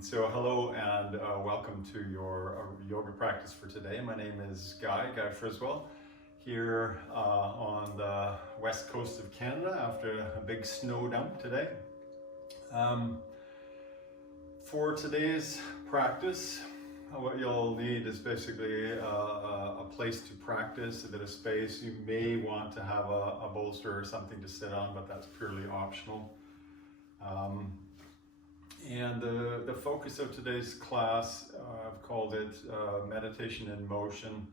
So hello and welcome to your yoga practice for today. My name is Guy Friswell, here on the west coast of Canada after a big snow dump today. For today's practice, what you'll need is basically a place to practice, a bit of space. You may want to have a bolster or something to sit on, but that's purely optional. And the focus of today's class, I've called it meditation in motion.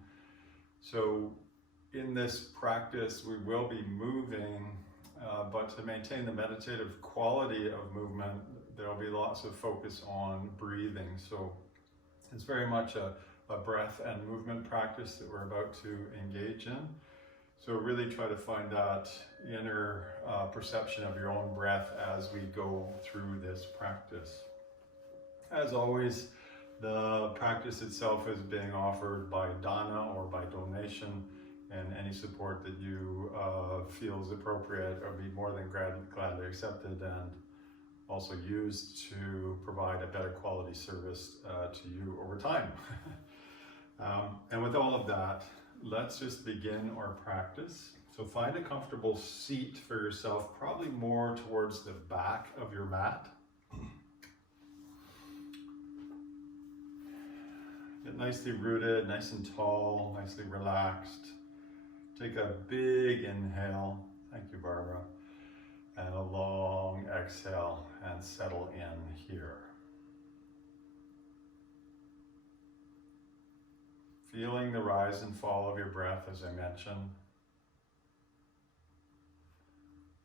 So in this practice, we will be moving, but to maintain the meditative quality of movement, there'll be lots of focus on breathing. So it's very much a breath and movement practice that we're about to engage in. So really try to find that inner perception of your own breath as we go through this practice. As always, the practice itself is being offered by dana or by donation, and any support that you feel is appropriate or be more than gladly accepted and also used to provide a better quality service to you over time. And with all of that, let's just begin our practice. So find a comfortable seat for yourself, probably more towards the back of your mat. Get nicely rooted, nice and tall, nicely relaxed. Take a big inhale, thank you Barbara, and a long exhale and settle in here. Feeling the rise and fall of your breath, as I mentioned.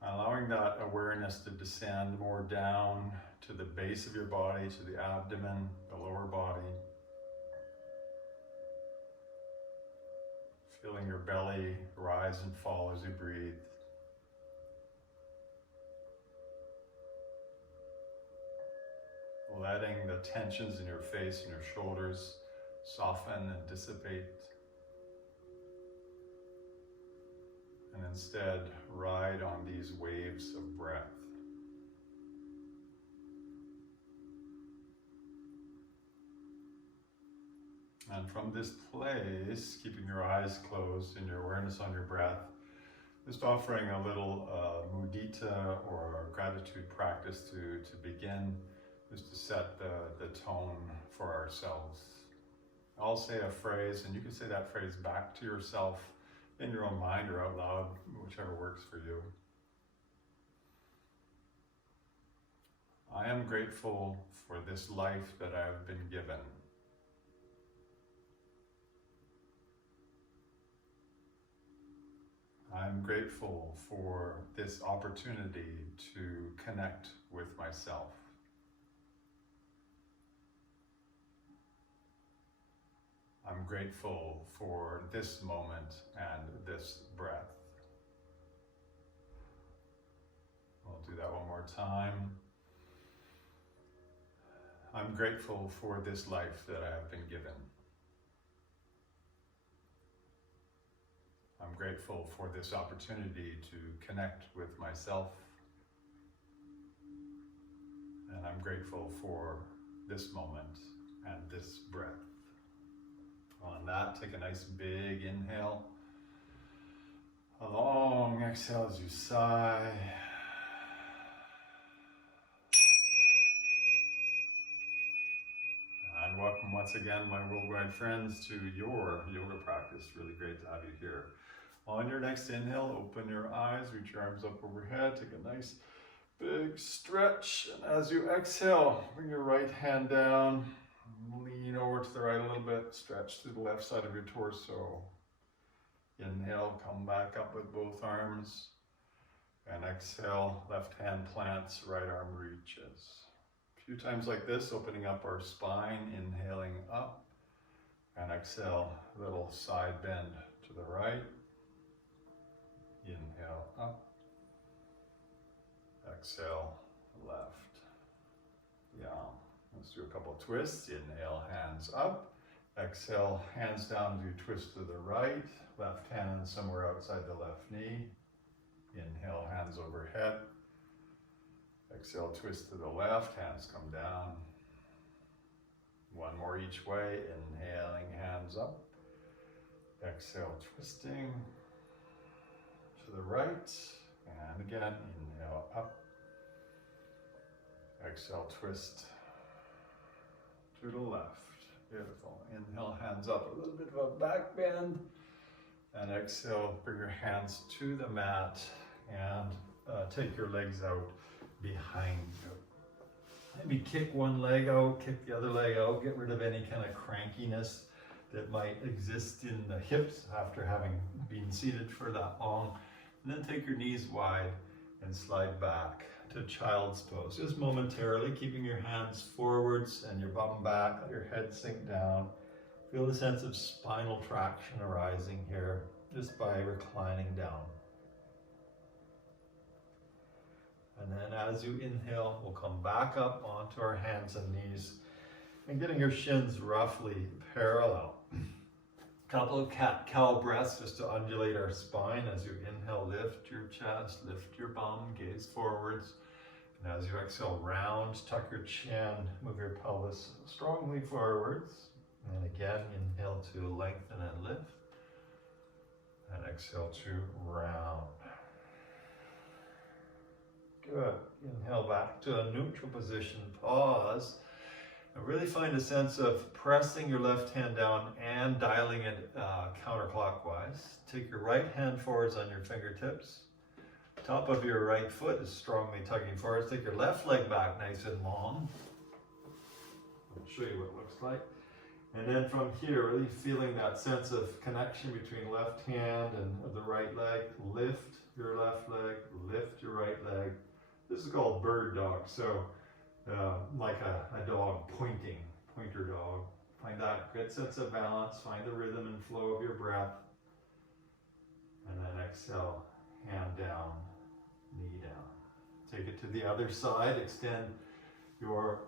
Allowing that awareness to descend more down to the base of your body, to the abdomen, the lower body. Feeling your belly rise and fall as you breathe. Letting the tensions in your face and your shoulders soften and dissipate, and instead ride on these waves of breath. And from this place, keeping your eyes closed and your awareness on your breath, just offering a little mudita or gratitude practice to begin, just to set the tone for ourselves. I'll say a phrase, and you can say that phrase back to yourself in your own mind or out loud, whichever works for you. I am grateful for this life that I have been given. I'm grateful for this opportunity to connect with myself. I'm grateful for this moment and this breath. We'll do that one more time. I'm grateful for this life that I have been given. I'm grateful for this opportunity to connect with myself. And I'm grateful for this moment and this breath. On that, take a nice big inhale. A long exhale as you sigh. And welcome once again, my worldwide friends, to your yoga practice. Really great to have you here. On your next inhale, open your eyes, reach your arms up overhead, take a nice big stretch. And as you exhale, bring your right hand down. Lean over to the right a little bit, stretch to the left side of your torso. Inhale, come back up with both arms. And exhale, left hand plants, right arm reaches. A few times like this, opening up our spine, inhaling up. And exhale, little side bend to the right. Inhale up. Exhale, left. Yeah. Let's do a couple of twists. Inhale, hands up. Exhale, hands down as you twist to the right. Left hand somewhere outside the left knee. Inhale, hands overhead. Exhale, twist to the left, hands come down. One more each way, inhaling, hands up. Exhale, twisting to the right. And again, inhale up. Exhale, twist to the left. Beautiful. Inhale, hands up, a little bit of a back bend. And exhale, bring your hands to the mat and take your legs out behind you. Maybe kick one leg out, kick the other leg out, get rid of any kind of crankiness that might exist in the hips after having been seated for that long. And then take your knees wide and slide back to child's pose. Just momentarily, keeping your hands forwards and your bum back, let your head sink down. Feel the sense of spinal traction arising here just by reclining down. And then as you inhale, we'll come back up onto our hands and knees and getting your shins roughly parallel. Couple of cat-cow breaths just to undulate our spine. As you inhale, lift your chest, lift your bum, gaze forwards. And as you exhale, round, tuck your chin, move your pelvis strongly forwards. And again, inhale to lengthen and lift. And exhale to round. Good. Inhale back to a neutral position. Pause. And really find a sense of pressing your left hand down and dialing it counterclockwise. Take your right hand forwards on your fingertips. Top of your right foot is strongly tugging forwards. Take your left leg back nice and long. I'll show you what it looks like. And then from here, really feeling that sense of connection between left hand and the right leg. Lift your left leg, lift your right leg. This is called bird dog. So like a dog pointer dog. Find that good sense of balance. Find the rhythm and flow of your breath. And then exhale, hand down, knee down. Take it to the other side. Extend your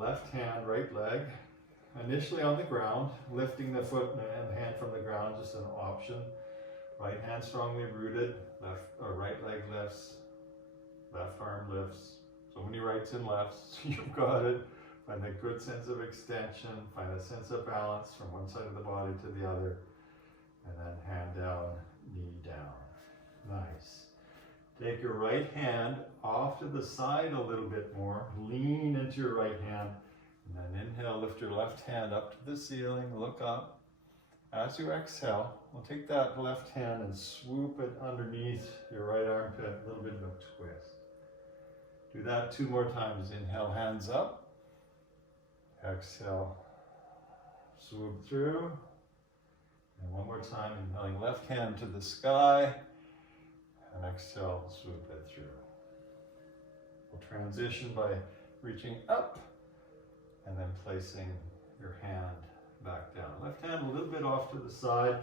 left hand, right leg, initially on the ground, lifting the foot and hand from the ground, just an option. Right hand strongly rooted, left or right leg lifts, left arm lifts. So many rights and lefts, you've got it. Find a good sense of extension, find a sense of balance from one side of the body to the other. And then hand down, knee down. Nice. Take your right hand off to the side a little bit more. Lean into your right hand. And then inhale, lift your left hand up to the ceiling, look up. As you exhale, we'll take that left hand and swoop it underneath your right armpit, a little bit of a twist. Do that 2 more times. Inhale, hands up. Exhale, swoop through. And one more time, inhaling left hand to the sky. And exhale, swoop it through. We'll transition by reaching up and then placing your hand back down. Left hand a little bit off to the side.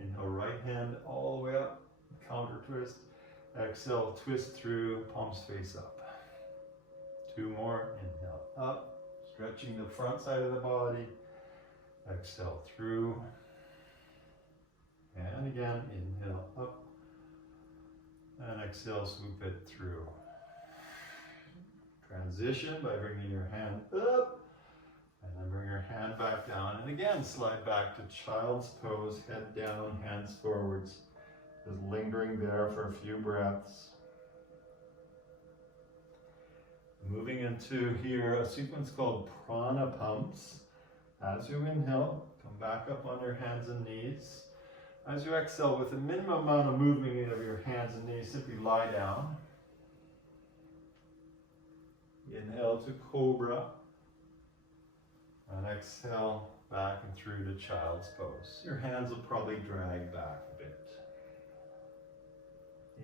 Inhale, right hand all the way up. Counter twist. Exhale, twist through, palms face up. 2 more. Inhale, up. Stretching the front side of the body. Exhale through. And again, inhale up. And exhale, swoop it through. Transition by bringing your hand up. And then bring your hand back down. And again, slide back to child's pose. Head down, hands forwards. Just lingering there for a few breaths. Moving into here, a sequence called Prana Pumps. As you inhale, come back up on your hands and knees. As you exhale, with a minimum amount of movement of your hands and knees, simply lie down. Inhale to Cobra. And exhale back and through to child's pose. Your hands will probably drag back a bit.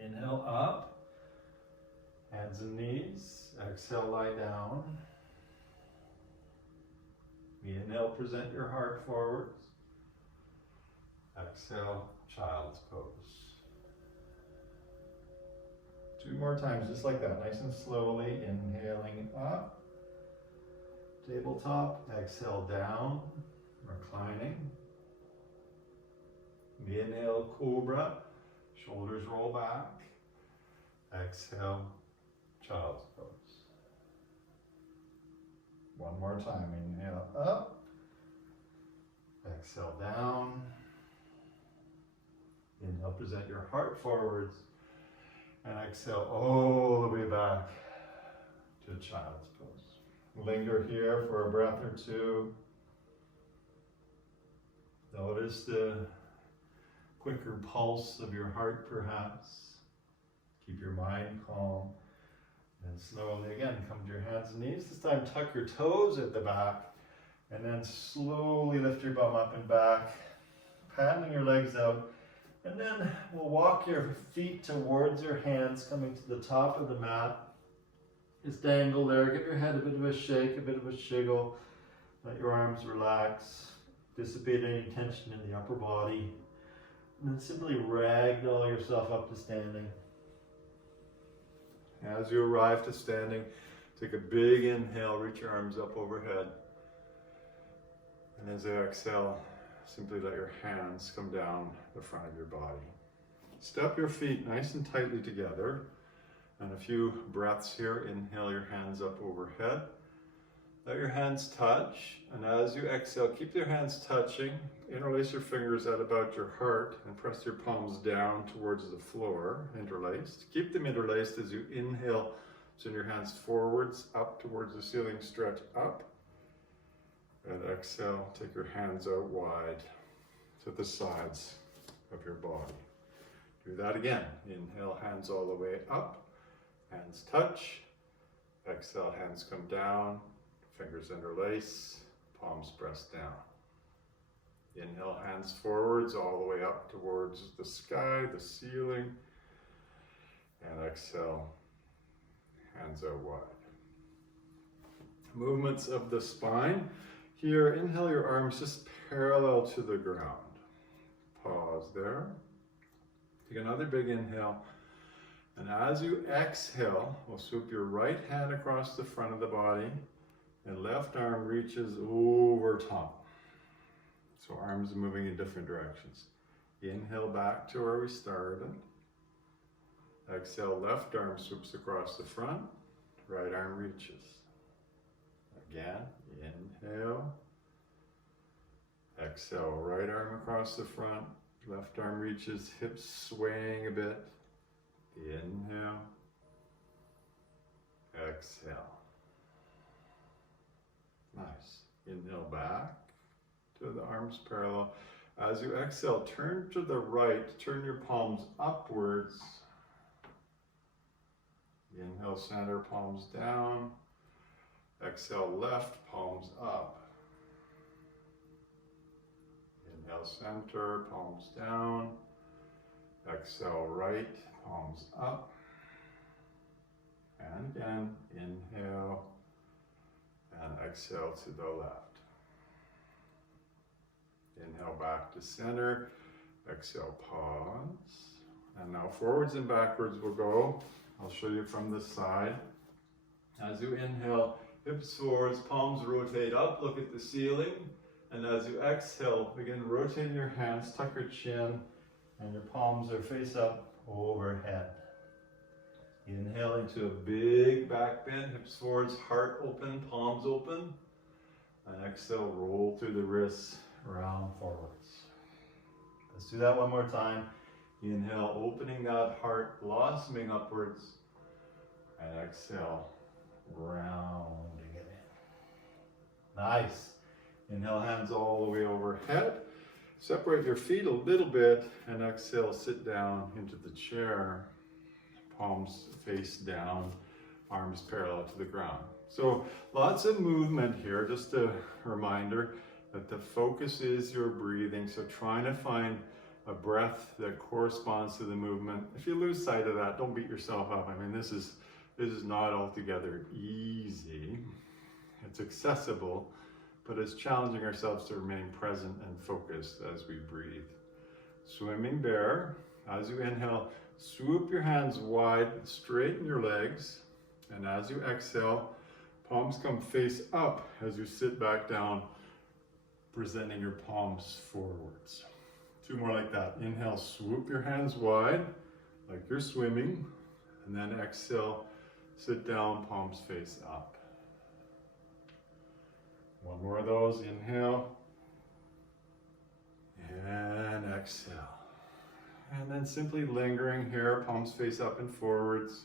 Inhale up. Hands and knees. Exhale, lie down. Inhale, present your heart forwards. Exhale, child's pose. 2 more times, just like that, nice and slowly. Inhaling up. Tabletop. Exhale, down. Reclining. Inhale, Cobra. Shoulders roll back. Exhale, child's pose. 1 more time. Inhale up. Exhale down. Inhale, present your heart forwards. And exhale all the way back to child's pose. Linger here for a breath or two. Notice the quicker pulse of your heart perhaps. Keep your mind calm. And slowly again, come to your hands and knees. This time tuck your toes at the back. And then slowly lift your bum up and back. Paddling your legs out. And then we'll walk your feet towards your hands, coming to the top of the mat. Just dangle there. Give your head a bit of a shake, a bit of a shiggle. Let your arms relax. Dissipate any tension in the upper body. And then simply ragdoll yourself up to standing. As you arrive to standing, take a big inhale, reach your arms up overhead. And as you exhale, simply let your hands come down the front of your body. Step your feet nice and tightly together. And a few breaths here. Inhale your hands up overhead. Let your hands touch. And as you exhale, keep your hands touching. Interlace your fingers at about your heart and press your palms down towards the floor, interlaced. Keep them interlaced as you inhale. Send your hands forwards, up towards the ceiling, stretch up. And exhale, take your hands out wide to the sides of your body. Do that again. Inhale, hands all the way up. Hands touch. Exhale, hands come down. Fingers interlace. Palms press down. Inhale, hands forwards all the way up towards the sky, the ceiling. And exhale, hands out wide. Movements of the spine. Here, inhale your arms just parallel to the ground. Pause there. Take another big inhale. And as you exhale, we'll swoop your right hand across the front of the body and left arm reaches over top. So arms are moving in different directions. Inhale back to where we started. Exhale, left arm swoops across the front, right arm reaches. Again, inhale. Exhale, right arm across the front, left arm reaches, hips swaying a bit. Inhale. Exhale. Nice. Inhale back to the arms parallel. As you exhale, turn to the right, turn your palms upwards. Inhale, center, palms down. Exhale, left, palms up. Inhale, center, palms down. Exhale, right, palms up. And again, inhale and exhale to the left. Inhale back to center. Exhale, pause. And now forwards and backwards we'll go. I'll show you from this side. As you inhale, hips forwards, palms rotate up, look at the ceiling. And as you exhale, begin rotating your hands, tuck your chin, and your palms are face up overhead. Inhale into a big back bend, hips forwards, heart open, palms open. And exhale, roll through the wrists, round forwards. Let's do that one more time. Inhale, opening that heart, blossoming upwards. And exhale, rounding it in. Nice. Inhale, hands all the way overhead. Separate your feet a little bit and exhale, sit down into the chair. Palms face down, arms parallel to the ground. So lots of movement here. Just a reminder that the focus is your breathing. So trying to find a breath that corresponds to the movement. If you lose sight of that, don't beat yourself up. I mean, this is not altogether easy. It's accessible, but it's challenging ourselves to remain present and focused as we breathe. Swimming bear. As you inhale, swoop your hands wide, straighten your legs, and as you exhale, palms come face up as you sit back down, presenting your palms forwards. Two more like that. Inhale, swoop your hands wide, like you're swimming, and then exhale, sit down, palms face up. One more of those. Inhale, And exhale. And then simply lingering here, palms face up and forwards.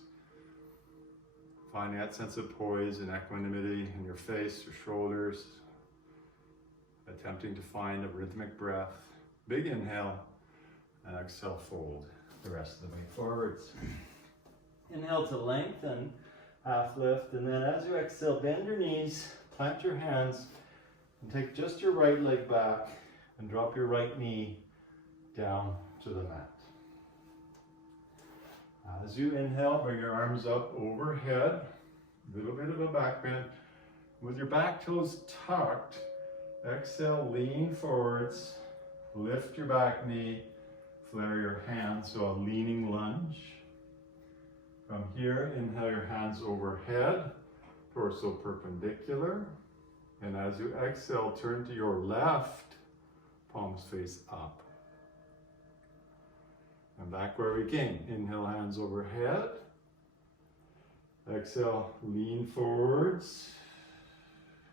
Finding that sense of poise and equanimity in your face, your shoulders. Attempting to find a rhythmic breath. Big inhale. And exhale, fold the rest of the way forwards. Inhale to lengthen, half lift. And then as you exhale, bend your knees, plant your hands, and take just your right leg back and drop your right knee down to the mat. As you inhale, bring your arms up overhead, a little bit of a back bend. With your back toes tucked, exhale, lean forwards, lift your back knee, flare your hands, so a leaning lunge. From here, inhale your hands overhead, torso perpendicular. And as you exhale, turn to your left, palms face up. And back where we came. Inhale, hands overhead. Exhale, lean forwards.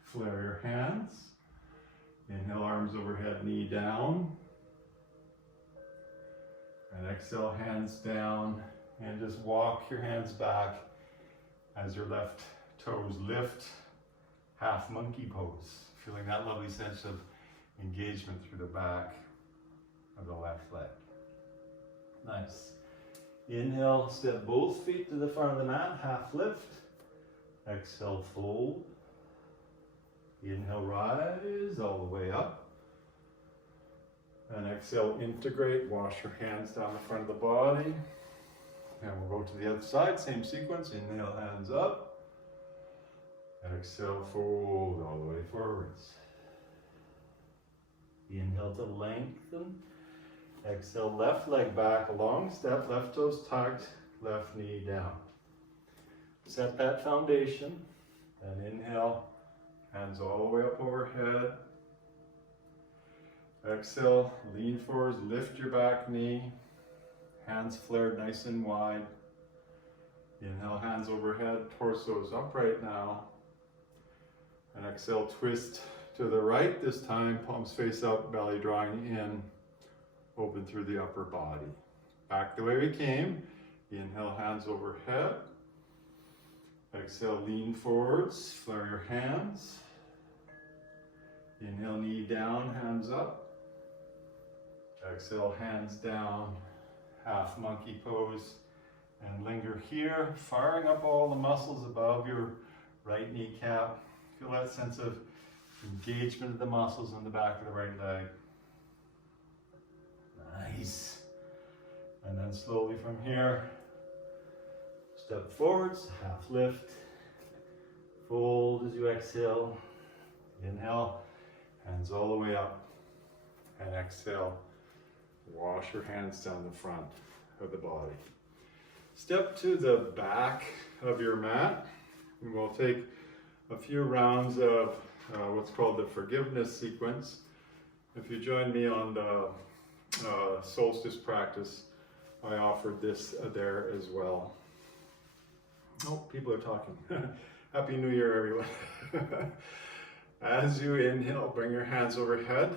Flare your hands. Inhale, arms overhead, knee down. And exhale, hands down. And just walk your hands back as your left toes lift. Half monkey pose. Feeling that lovely sense of engagement through the back of the left leg. Nice. Inhale, step both feet to the front of the mat, half lift. Exhale, fold. Inhale, rise all the way up. And exhale, integrate. Wash your hands down the front of the body. And we'll go to the other side, same sequence. Inhale, hands up. Exhale, fold all the way forwards. Inhale to lengthen. Exhale, left leg back, a long step, left toes tucked, left knee down. Set that foundation. And inhale, hands all the way up overhead. Exhale, lean forwards, lift your back knee. Hands flared nice and wide. Inhale, hands overhead, torso is upright now. And exhale, twist to the right this time, palms face up, belly drawing in, open through the upper body. Back the way we came. Inhale, hands overhead. Exhale, lean forwards, flare your hands. Inhale, knee down, hands up. Exhale, hands down, half monkey pose. And linger here, firing up all the muscles above your right kneecap. Feel that sense of engagement of the muscles in the back of the right leg. Nice. And then slowly from here, step forwards, half lift. Fold as you exhale. Inhale, hands all the way up. And exhale, wash your hands down the front of the body. Step to the back of your mat, and we'll take a few rounds of what's called the forgiveness sequence. If you join me on the solstice practice, I offered this there as well. Oh, people are talking. Happy New Year, everyone. As you inhale, bring your hands overhead.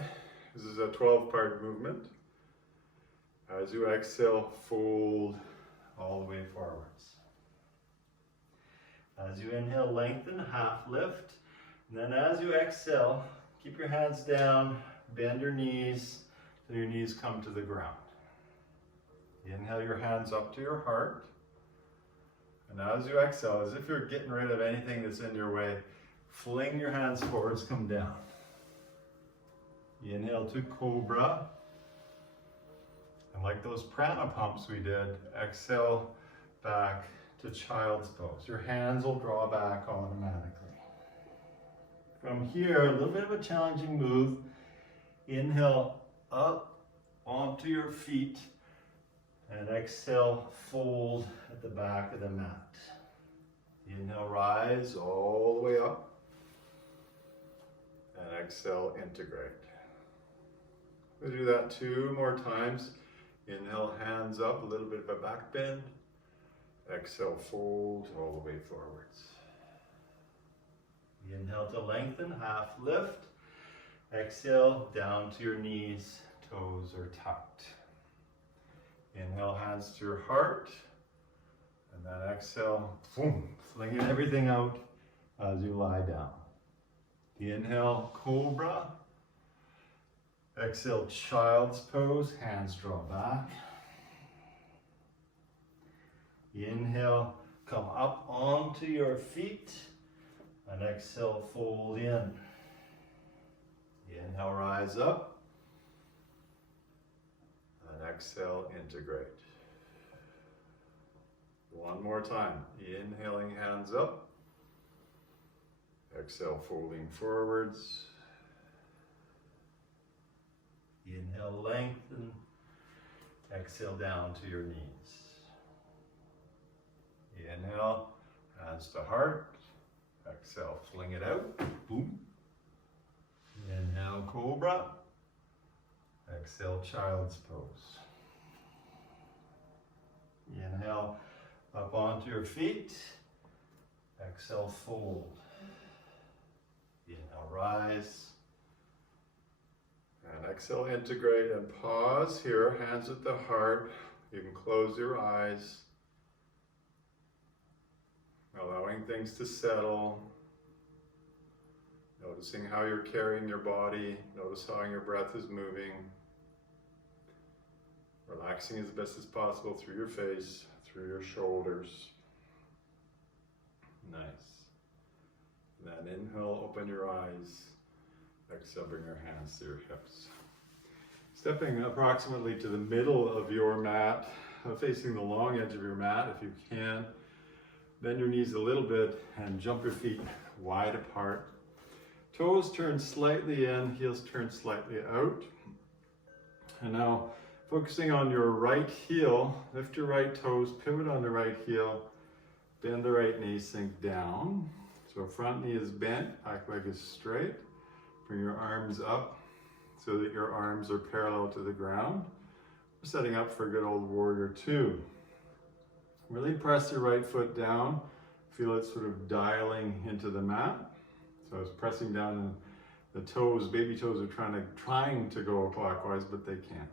This is a 12-part movement. As you exhale, fold all the way forwards. As you inhale, lengthen, half lift. And then as you exhale, keep your hands down, bend your knees till your knees come to the ground. Inhale your hands up to your heart. And as you exhale, as if you're getting rid of anything that's in your way, fling your hands forwards, come down. Inhale to Cobra. And like those Prana Pumps we did, exhale back to Child's Pose. Your hands will draw back automatically. From here, a little bit of a challenging move. Inhale up onto your feet. And exhale, fold at the back of the mat. Inhale, rise all the way up. And exhale, integrate. We'll do that 2 more times. Inhale, hands up, a little bit of a back bend. Exhale, fold all the way forwards. Inhale to lengthen, half lift. Exhale, down to your knees Toes are tucked. Inhale, hands to your heart. And then exhale, boom, flinging everything out as you lie down. Inhale, Cobra. Exhale, Child's Pose, hands draw back. Inhale, come up onto your feet. And exhale, fold in. Inhale, rise up. And exhale, integrate. One more time. Inhaling, hands up. Exhale, folding forwards. Inhale, lengthen. Exhale, down to your knees. Inhale, hands to heart. Exhale, fling it out. Boom. Inhale, Cobra. Exhale, Child's Pose. Inhale, up onto your feet. Exhale, fold. Inhale, rise. And exhale, integrate and pause here, hands at the heart. You can close your eyes. Allowing things to settle. Noticing how you're carrying your body. Notice how your breath is moving. Relaxing as best as possible through your face, through your shoulders. Nice. And then inhale, open your eyes. Exhale, bring your hands to your hips. Stepping approximately to the middle of your mat, facing the long edge of your mat if you can. Bend your knees a little bit and jump your feet wide apart. Toes turn slightly in, heels turn slightly out. And now focusing on your right heel, lift your right toes, pivot on the right heel, bend the right knee, sink down. So front knee is bent, back leg is straight. Bring your arms up so that your arms are parallel to the ground. We're setting up for a good old warrior two. Really press your right foot down. Feel it sort of dialing into the mat. So it's pressing down and the toes, baby toes are trying to go clockwise, but they can't.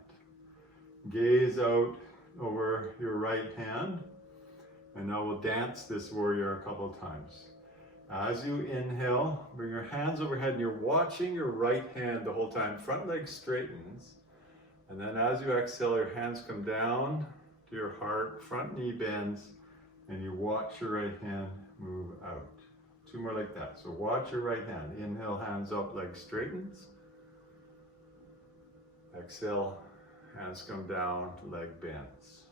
Gaze out over your right hand. And now we'll dance this warrior a couple of times. As you inhale, bring your hands overhead and you're watching your right hand the whole time. Front leg straightens. And then as you exhale, your hands come down to your heart, front knee bends, and you watch your right hand move out. Two more like that. So watch your right hand. Inhale, hands up, leg straightens. Exhale, hands come down, leg bends.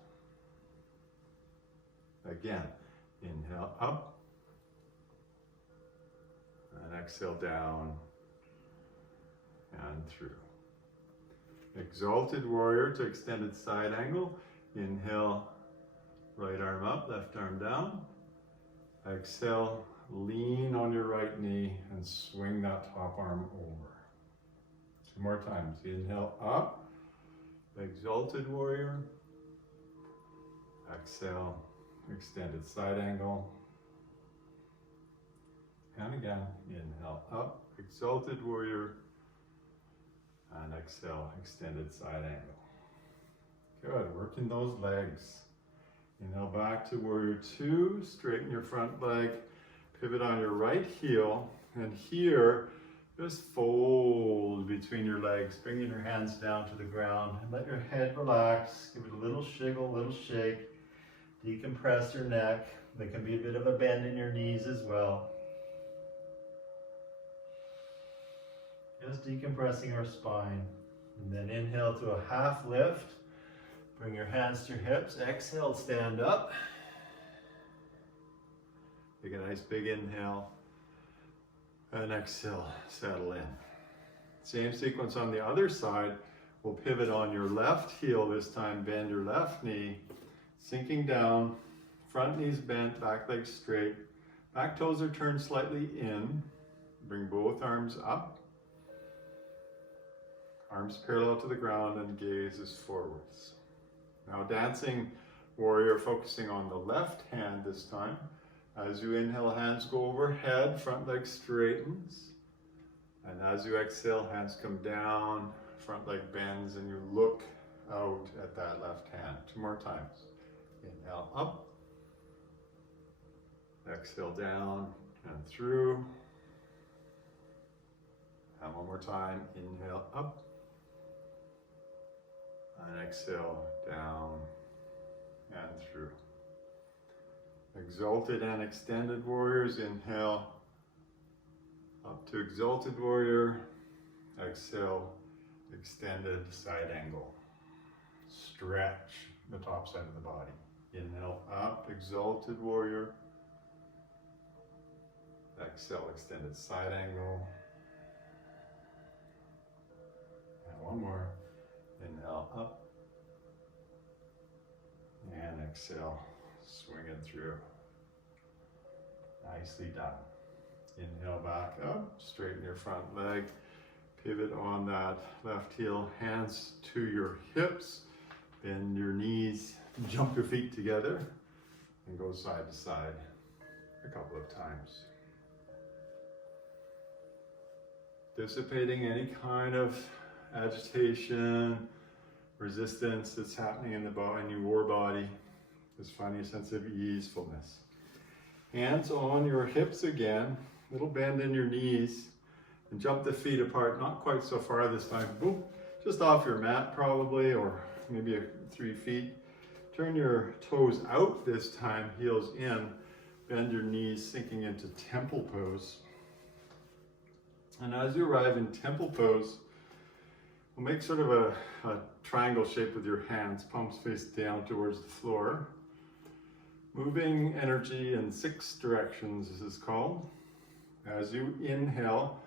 Again, inhale up. And exhale down and through. Exalted warrior to extended side angle. Inhale, right arm up, left arm down. Exhale, lean on your right knee and swing that top arm over. Two more times. Inhale up, exalted warrior. Exhale, extended side angle. And again, inhale up, exalted warrior. And exhale, extended side angle. Good, working those legs. Inhale back to warrior two, straighten your front leg, pivot on your right heel, and here, just fold between your legs, bringing your hands down to the ground, and let your head relax, give it a little shiggle, a little shake, decompress your neck. There can be a bit of a bend in your knees as well. Just decompressing our spine. And then inhale to a half lift. Bring your hands to your hips. Exhale, stand up. Take a nice big inhale. And exhale, settle in. Same sequence on the other side. We'll pivot on your left heel this time. Bend your left knee. Sinking down. Front knee's bent, back leg straight. Back toes are turned slightly in. Bring both arms up. Arms parallel to the ground and gaze is forwards. Now dancing warrior, focusing on the left hand this time. As you inhale, hands go overhead, front leg straightens. And as you exhale, hands come down, front leg bends and you look out at that left hand. 2 more times. Inhale up. Exhale down and through. And 1 more time. Inhale up. And exhale down and through. Exalted and extended warriors. Inhale up to exalted warrior. Exhale, extended side angle. Stretch the top side of the body. Inhale up, exalted warrior. Exhale, extended side angle. And 1 more. Inhale up. And exhale, swing it through. Nicely done. Inhale back up, straighten your front leg. Pivot on that left heel, hands to your hips. Bend your knees, jump your feet together, and go side to side a couple of times. Dissipating any kind of agitation, resistance that's happening in the body, in your body. Just finding a sense of easefulness. Hands on your hips again, little bend in your knees, and jump the feet apart, not quite so far this time. Boom, just off your mat probably, or maybe 3 feet. Turn your toes out this time, heels in. Bend your knees, sinking into Temple Pose. And as you arrive in Temple Pose, we'll make sort of a triangle shape with your hands, palms face down towards the floor. Moving energy in 6 directions, this is called. As you inhale,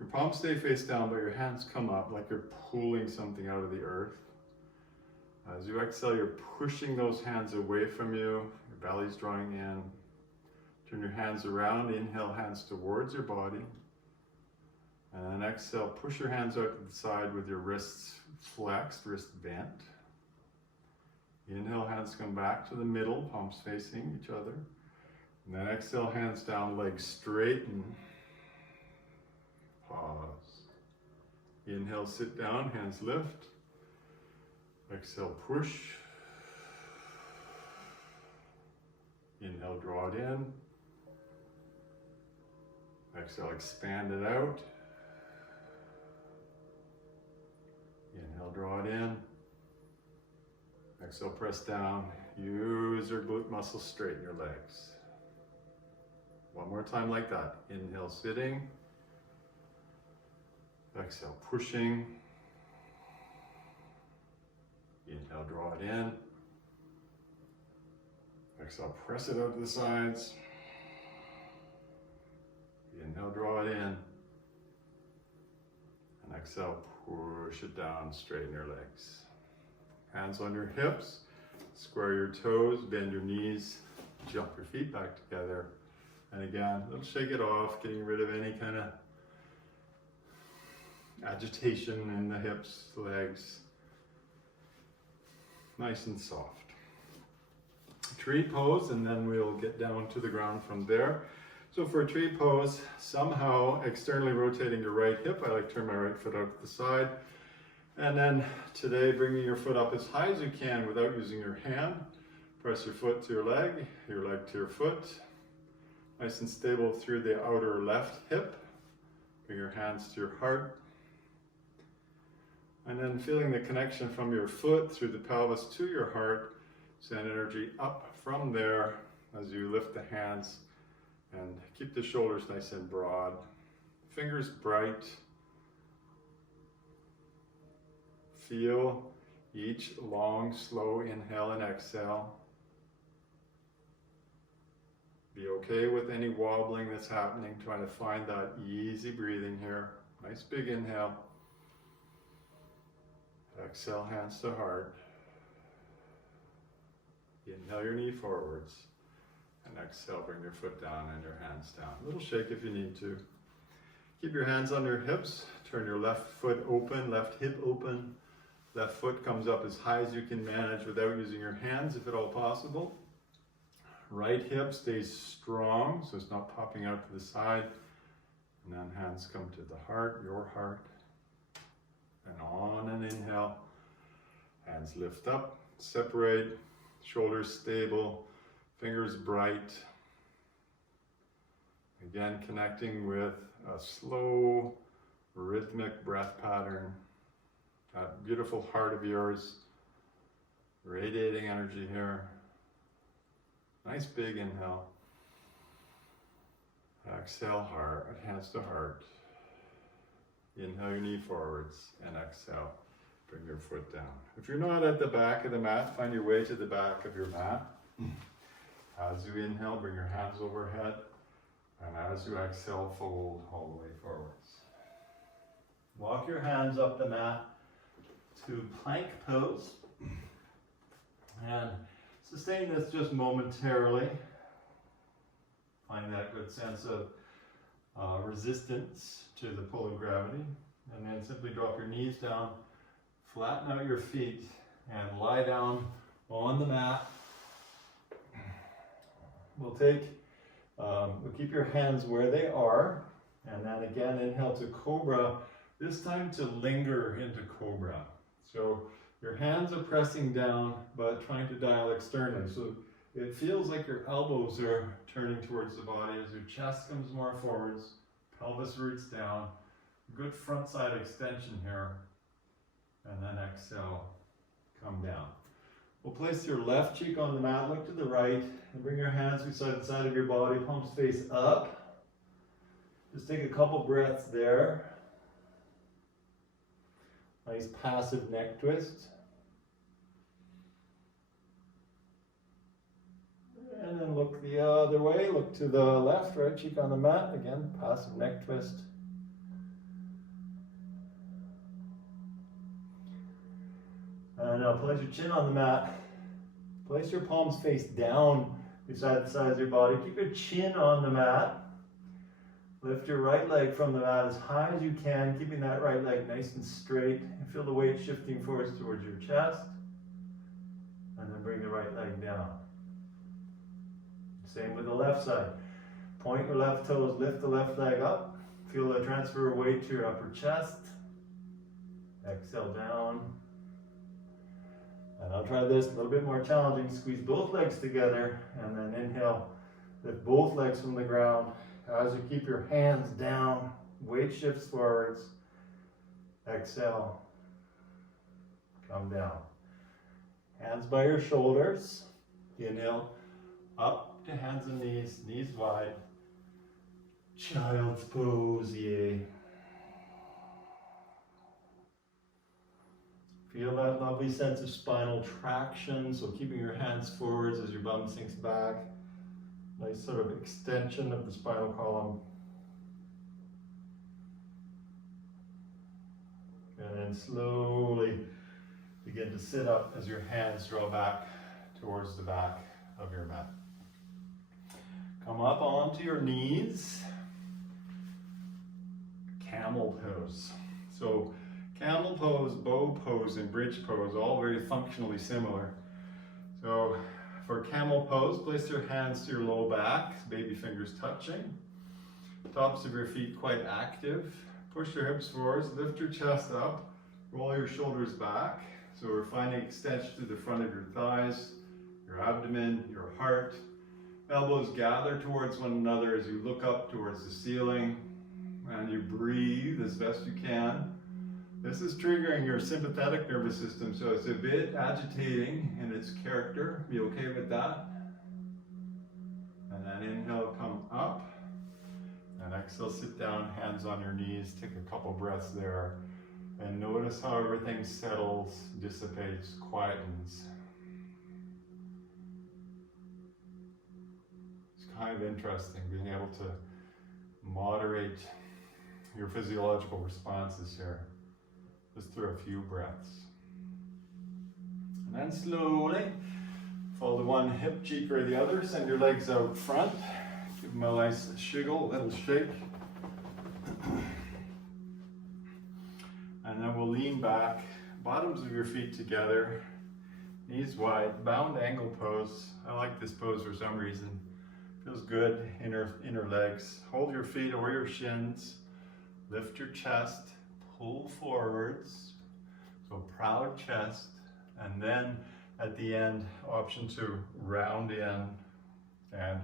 your palms stay face down, but your hands come up like you're pulling something out of the earth. As you exhale, you're pushing those hands away from you. Your belly's drawing in. Turn your hands around. Inhale, hands towards your body. And then exhale, push your hands out to the side with your wrists flexed, wrist bent. Inhale, hands come back to the middle, palms facing each other. And then exhale, hands down, legs straighten. Pause. Inhale, sit down, hands lift. Exhale, push. Inhale, draw it in. Exhale, expand it out. Inhale, draw it in. Exhale, press down. Use your glute muscles, straighten your legs. 1 more time like that. Inhale, sitting. Exhale, pushing. Inhale, draw it in. Exhale, press it out to the sides. Inhale, draw it in. And exhale, push it down, straighten your legs. Hands on your hips, square your toes, bend your knees, jump your feet back together. And again, let's shake it off, getting rid of any kind of agitation in the hips, legs. Nice and soft. Tree pose, and then we'll get down to the ground from there. So for a tree pose, somehow externally rotating your right hip. I like to turn my right foot out to the side. And then today, bringing your foot up as high as you can without using your hand. Press your foot to your leg to your foot. Nice and stable through the outer left hip. Bring your hands to your heart. And then feeling the connection from your foot through the pelvis to your heart. Send energy up from there as you lift the hands and keep the shoulders nice and broad. Fingers bright. Feel each long, slow inhale and exhale. Be okay with any wobbling that's happening, trying to find that easy breathing here. Nice big inhale. Exhale, hands to heart. Inhale your knee forwards. And exhale, bring your foot down and your hands down. A little shake if you need to. Keep your hands on your hips. Turn your left foot open, left hip open. Left foot comes up as high as you can manage without using your hands, if at all possible. Right hip stays strong, so it's not popping out to the side. And then hands come to the heart, your heart. And on an inhale, hands lift up, separate, shoulders stable, fingers bright. Again, connecting with a slow, rhythmic breath pattern. That beautiful heart of yours, radiating energy here. Nice big inhale. Exhale, heart, hands to heart. Inhale your knee forwards and exhale. Bring your foot down. If you're not at the back of the mat, find your way to the back of your mat. As you inhale, bring your hands overhead. And as you exhale, fold all the way forwards. Walk your hands up the mat to plank pose. And sustain this just momentarily. Find that good sense of resistance to the pull of gravity. And then simply drop your knees down, flatten out your feet, and lie down on the mat. We'll keep your hands where they are, and then again inhale to Cobra, this time to linger into Cobra. So your hands are pressing down, but trying to dial externally. So it feels like your elbows are turning towards the body as your chest comes more forwards, pelvis roots down, good front side extension here, and then exhale, come down. We'll place your left cheek on the mat, look to the right, and bring your hands beside the side of your body, palms face up. Just take a couple breaths there. Nice passive neck twist. And then look the other way, look to the left, right cheek on the mat. Again, passive neck twist. And now place your chin on the mat. Place your palms face down beside the sides of your body. Keep your chin on the mat. Lift your right leg from the mat as high as you can, keeping that right leg nice and straight. And feel the weight shifting forwards towards your chest. And then bring the right leg down. Same with the left side. Point your left toes, lift the left leg up. Feel the transfer of weight to your upper chest. Exhale down. And I'll try this a little bit more challenging. Squeeze both legs together and then inhale. Lift both legs from the ground. As you keep your hands down, weight shifts forwards. Exhale. Come down. Hands by your shoulders. Inhale. Up to hands and knees, knees wide. Child's pose, yay. Feel that lovely sense of spinal traction, so keeping your hands forwards as your bum sinks back. Nice sort of extension of the spinal column. And then slowly begin to sit up as your hands draw back towards the back of your mat. Come up onto your knees. Camel pose. So camel pose, bow pose, and bridge pose, all very functionally similar. So for camel pose, place your hands to your low back, baby fingers touching. Tops of your feet quite active. Push your hips forwards, lift your chest up, roll your shoulders back. So we're finding extension to the front of your thighs, your abdomen, your heart. Elbows gather towards one another as you look up towards the ceiling, and you breathe as best you can. This is triggering your sympathetic nervous system, so it's a bit agitating in its character. Be okay with that. And then inhale, come up. And exhale, sit down, hands on your knees. Take a couple breaths there. And notice how everything settles, dissipates, quietens. It's kind of interesting being able to moderate your physiological responses here. Just through a few breaths. And then slowly, fold the one hip cheek or the other, send your legs out front. Give them a nice shiggle, little shake. And then we'll lean back, bottoms of your feet together, knees wide, bound angle pose. I like this pose for some reason. Feels good, inner legs. Hold your feet over your shins, lift your chest. pull forwards, so proud chest, and then at the end, option to round in and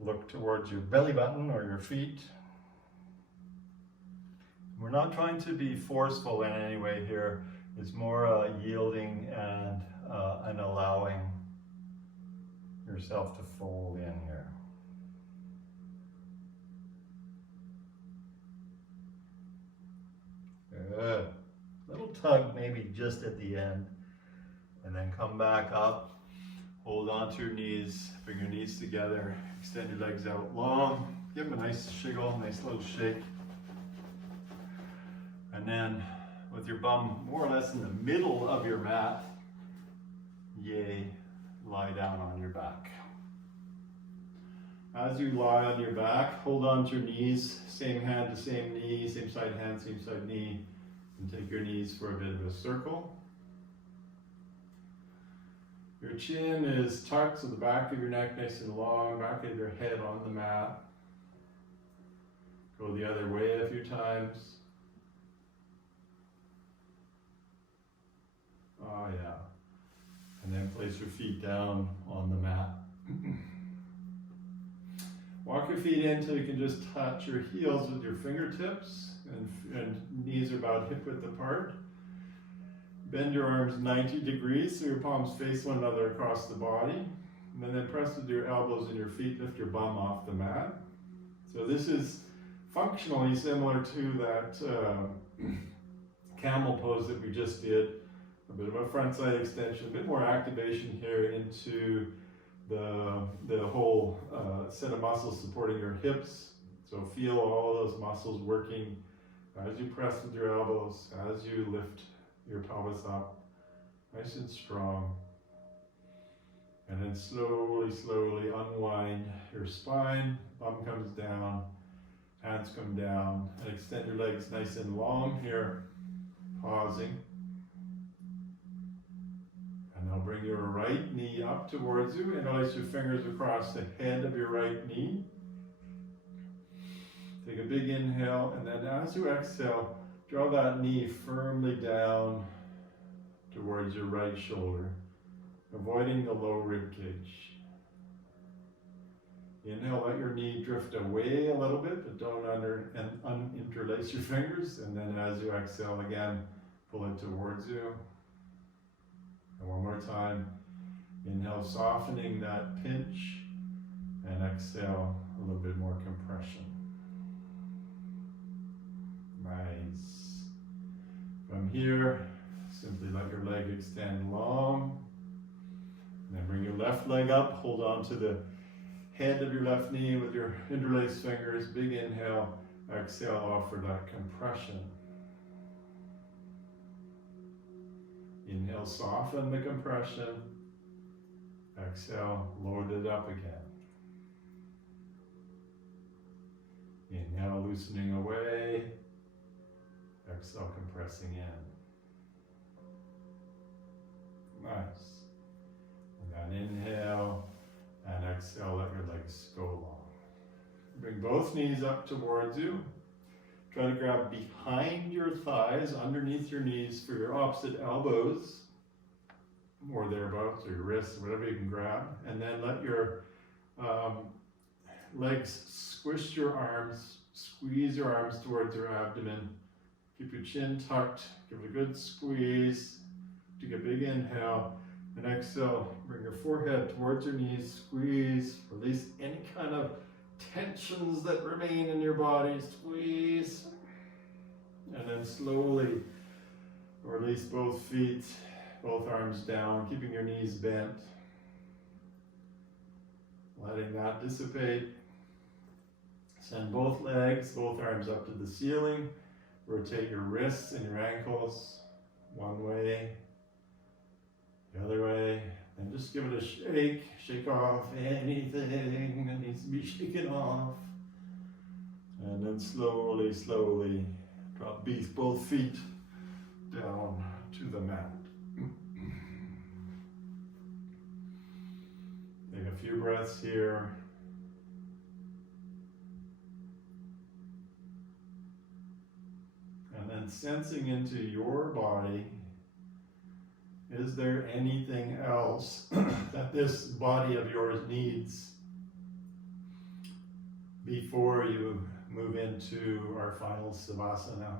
look towards your belly button or your feet. We're not trying to be forceful in any way here. It's more yielding and allowing yourself to fold in here. Good. Little tug maybe just at the end. And then come back up. Hold on to your knees. Bring your knees together. Extend your legs out long. Give them a nice shiggle, nice little shake. And then with your bum more or less in the middle of your mat, yay, lie down on your back. As you lie on your back, hold on to your knees, same hand to same knee, same side hand, same side knee, and take your knees for a bit of a circle. Your chin is tucked, so the back of your neck nice and long, back of your head on the mat. Go the other way a few times. Oh yeah. And then place your feet down on the mat. Walk your feet in until you can just touch your heels with your fingertips and knees are about hip width apart. Bend your arms 90 degrees so your palms face one another across the body. And then press with your elbows and your feet, lift your bum off the mat. So this is functionally similar to that camel pose that we just did. A bit of a front side extension, a bit more activation here into the whole set of muscles supporting your hips. So feel all those muscles working as you press with your elbows, as you lift your pelvis up, nice and strong. And then slowly, slowly unwind your spine, bum comes down, hands come down, and extend your legs nice and long here, pausing. And now bring your right knee up towards you and place your fingers across the head of your right knee. Take a big inhale, and then as you exhale, draw that knee firmly down towards your right shoulder, avoiding the low rib cage. Inhale, let your knee drift away a little bit, but don't uninterlace your fingers. And then as you exhale again, pull it towards you. And one more time. Inhale, softening that pinch, and exhale, a little bit more compression. Nice. From here, simply let your leg extend long. And then bring your left leg up, hold on to the head of your left knee with your interlaced fingers. Big inhale, exhale, offer that compression. Inhale, soften the compression. Exhale, load it up again. Inhale, loosening away. Exhale, compressing in. Nice. And then inhale and exhale, let your legs go long. Bring both knees up towards you. Try to grab behind your thighs, underneath your knees for your opposite elbows, or thereabouts, or your wrists, whatever you can grab. And then let your legs squish your arms, squeeze your arms towards your abdomen. Keep your chin tucked, give it a good squeeze. Take a big inhale, and exhale, bring your forehead towards your knees, squeeze, release any kind of tensions that remain in your body, squeeze. And then slowly release both feet, both arms down, keeping your knees bent. Letting that dissipate. Send both legs, both arms up to the ceiling. Rotate your wrists and your ankles one way, the other way. And just give it a shake. Shake off anything that needs to be shaken off. And then slowly, slowly drop both feet down to the mat. Take a few breaths here. And then and sensing into your body. Is there anything else that this body of yours needs before you move into our final Savasana?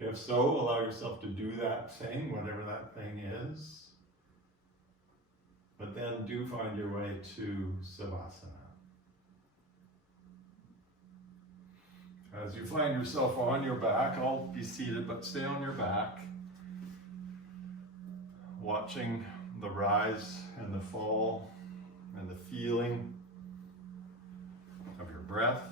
If so, allow yourself to do that thing, whatever that thing is. But then do find your way to Savasana. As you find yourself on your back, I'll be seated, but stay on your back. Watching the rise and the fall and the feeling of your breath.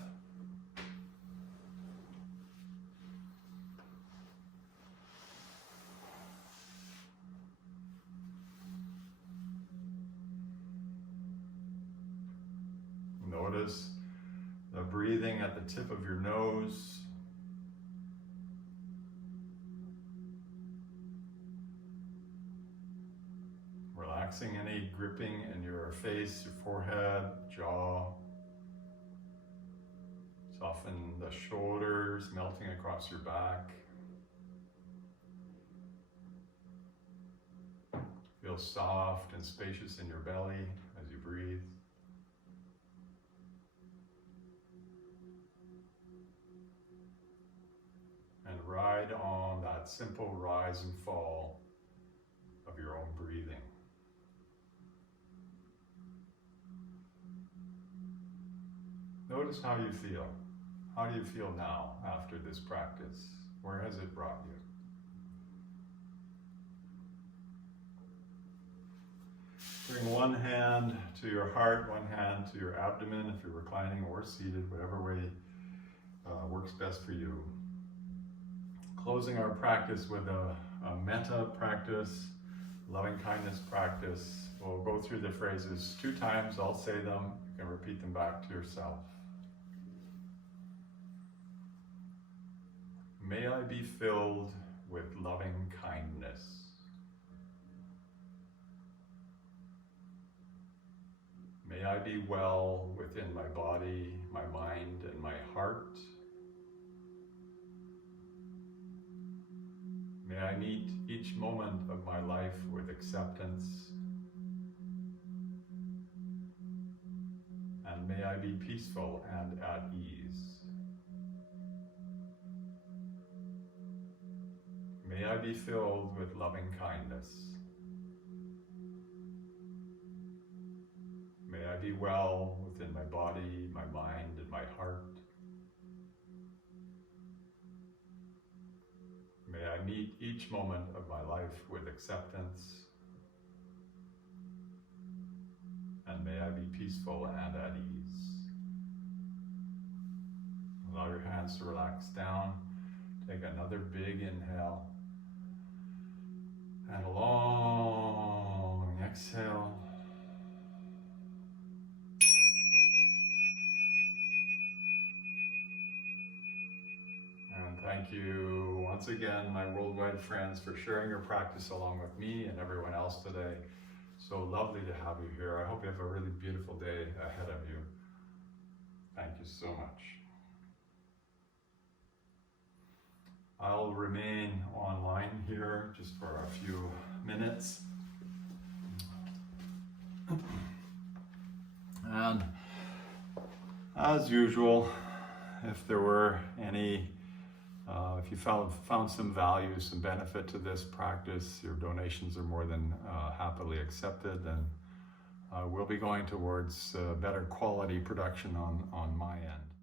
Notice the breathing at the tip of your nose. Relaxing any gripping in your face, your forehead, jaw. Soften the shoulders, melting across your back. Feel soft and spacious in your belly as you breathe. And ride on that simple rise and fall of your own breathing. Notice how you feel. How do you feel now after this practice? Where has it brought you? Bring one hand to your heart, one hand to your abdomen if you're reclining or seated, whatever way works best for you. Closing our practice with a metta practice, loving kindness practice. We'll go through the phrases 2 times. I'll say them. You can repeat them back to yourself. May I be filled with loving kindness. May I be well within my body, my mind, and my heart. May I meet each moment of my life with acceptance. And may I be peaceful and at ease. May I be filled with loving kindness. May I be well within my body, my mind, and my heart. May I meet each moment of my life with acceptance. And may I be peaceful and at ease. Allow your hands to relax down. Take another big inhale. And a long exhale. And thank you once again, my worldwide friends, for sharing your practice along with me and everyone else today. So lovely to have you here. I hope you have a really beautiful day ahead of you. Thank you so much. I'll remain online here just for a few minutes. And as usual, if there were any, if you found some value, some benefit to this practice, your donations are more than happily accepted, and we'll be going towards better quality production on my end.